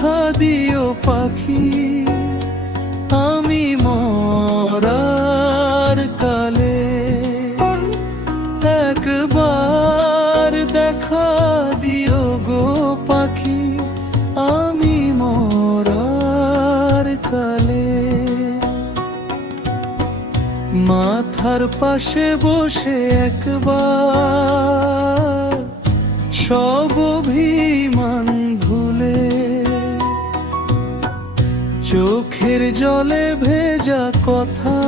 দেখা দিও পাখি, আমি মরার কালে। একবার দেখা দিও গো পাখি, আমি মরার কালে। মাথার পাশে বসে একবার সব অভিমান ভুলে, চোখের জলে ভেজা কথা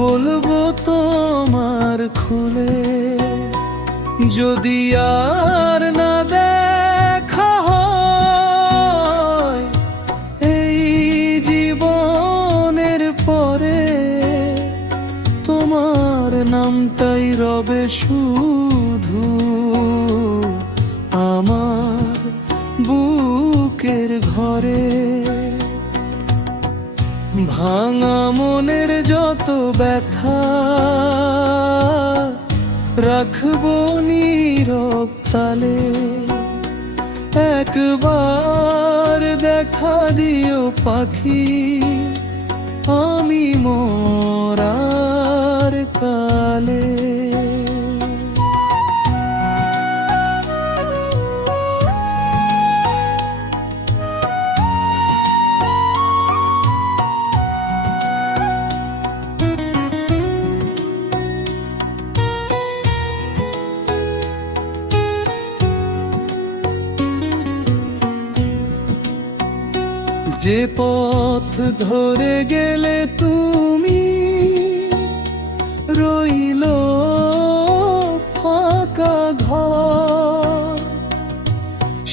বলবো তোমার খুলে। যদি আর না দেখা হয় এই জীবনের পরে, তোমার নামটাই রবে শুধু আমার বুকের ঘরে। ভাঙা মনের যত ব্যথা রাখবো নীরব তালে। একবার দেখা দিও পাখি, আমি মরার কালে। যে পথ ধরে গেলে তুমি, রইল ফাঁকা ঘর।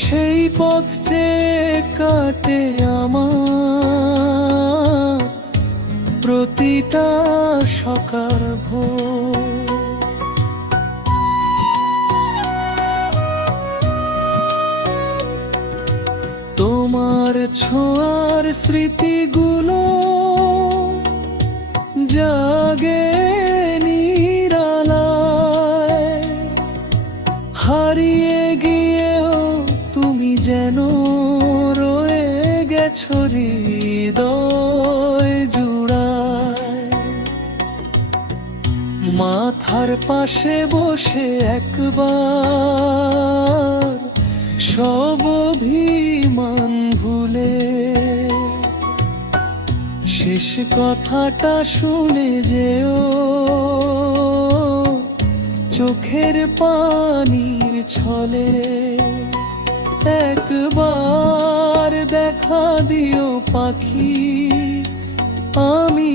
সেই পথ চেয়ে কাটে আমার প্রতিটা সকাল ভোর। তোমার ছোঁয়ার স্মৃতিগুলো জাগে নিরালায়। হারিয়ে গিয়েও তুমি যেন রয়ে গেছো হৃদয় জুড়ায়। মাথার পাশে বসে একবার সব অভিমান ভুলে, শেষ কথাটা শুনে যেও চোখের পানির ছলে। একবার দেখা দিও পাখি, আমি